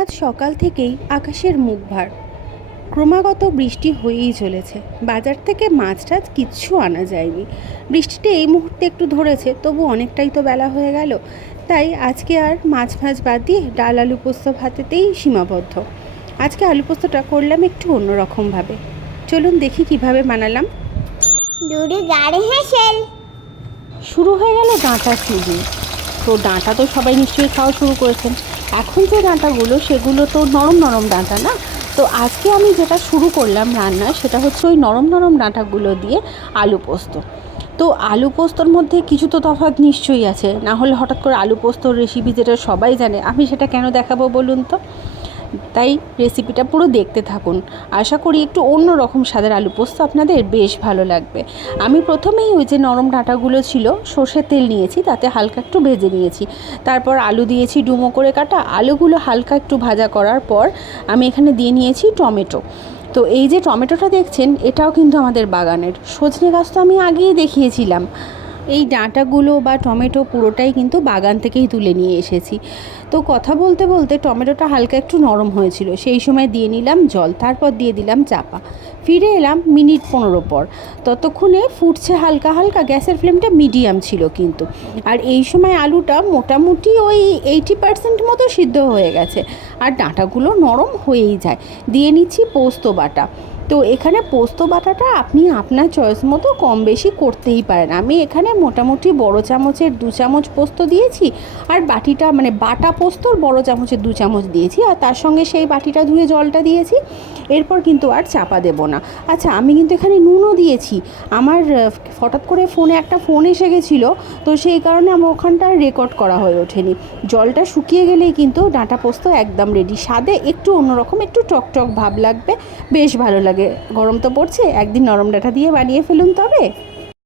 আজ সকাল থেকেই আকাশের মুখ ভার, ক্রমাগত বৃষ্টি হয়েই চলেছে। বাজার থেকে মাছ টাছ কিচ্ছু আনা যায়নি। বৃষ্টিটা এই মুহূর্তে একটু ধরেছে, তবু অনেকটাই তো বেলা হয়ে গেল। তাই আজকে আর মাছ ফাছ বাদ দিয়ে ডাল আলু পোস্ত ভাতেতেই সীমাবদ্ধ। আজকে আলু পোস্তটা করলাম একটু অন্যরকমভাবে। চলুন দেখি কিভাবে বানালাম। দূরে গাড়ি হেসেল শুরু হয়ে গেল ডাঁটার সিজন। তো ডাঁটা তো সবাই নিশ্চয়ই খাওয়া শুরু করেছেন। এখন যে ডাঁটাগুলো সেগুলো তো নরম নরম ডাঁটা না। তো আজকে আমি যেটা শুরু করলাম রান্না সেটা হচ্ছে ওই নরম নরম ডাঁটাগুলো দিয়ে আলু পোস্ত। তো আলু পোস্তর মধ্যে কিছু তো তফাৎ নিশ্চয়ই আছে, না হলে হঠাৎ করে আলু পোস্তর রেসিপি যেটা সবাই জানে আমি সেটা কেন দেখাবো বলুন তো। তাই রেসিপিটা পুরো দেখতে থাকুন। আশা করি একটু অন্য রকম স্বাদের আলু পোস্ত আপনাদের বেশ ভালো লাগবে। আমি প্রথমেই ওই যে নরম ডাঁটাগুলো ছিল সর্ষের তেল নিয়েছি, তাতে হালকা একটু ভেজে নিয়েছি। তারপর আলু দিয়েছি ডুমো করে কাটা। আলুগুলো হালকা একটু ভাজা করার পর আমি এখানে দিয়ে নিয়েছি টমেটো। তো এই যে টমেটোটা দেখছেন এটাও কিন্তু আমাদের বাগানের। সজনে গাছ তো আমি আগেই দেখিয়েছিলাম। এই ডাঁটাগুলো বা টমেটো পুরোটাই কিন্তু বাগান থেকেই তুলে নিয়ে এসেছি। তো কথা বলতে বলতে টমেটোটা হালকা একটু নরম হয়েছিল, সেই সময় দিয়ে নিলাম জল, তারপর দিয়ে দিলাম চাপা। ফিরে এলাম মিনিট 15 পর। ততক্ষণে ফুটছে হালকা হালকা, গ্যাসের ফ্লেমটা মিডিয়াম ছিল কিন্তু। আর এই সময় আলুটা মোটামুটি ওই 80% মতো সিদ্ধ হয়ে গেছে, আর ডাঁটাগুলো নরম হয়েই যায়। দিয়ে নিচ্ছি পোস্ত বাটা। তো এখানে পোস্ত বাটাটা আপনি আপনার চয়েস মতো কম বেশি করতেই পারেন। আমি এখানে মোটামুটি বড় চামচের 2 চামচ পোস্ত দিয়েছি, আর বাটিটা মানে বাটা পোস্তর বড় চামচের 2 চামচ দিয়েছি, আর তার সঙ্গে সেই বাটিটা ধুয়ে জলটা দিয়েছি। এরপর কিন্তু আর চাপা দেবো না। আচ্ছা, আমি কিন্তু এখানে নুনও দিয়েছি। আমার হঠাৎ করে ফোনে একটা ফোন এসে গেছিলো, তো সেই কারণে আমার ওখানটা রেকর্ড করা হয়ে ওঠেনি। জলটা শুকিয়ে গেলেই কিন্তু ডাঁটা পোস্ত একদম রেডি। স্বাদে একটু অন্যরকম, একটু টকটক ভাব লাগবে, বেশ ভালো লাগে। গরম তো পড়ছে, একদিন নরম ডাঁটা দিয়ে বানিয়ে ফেলুন তবে।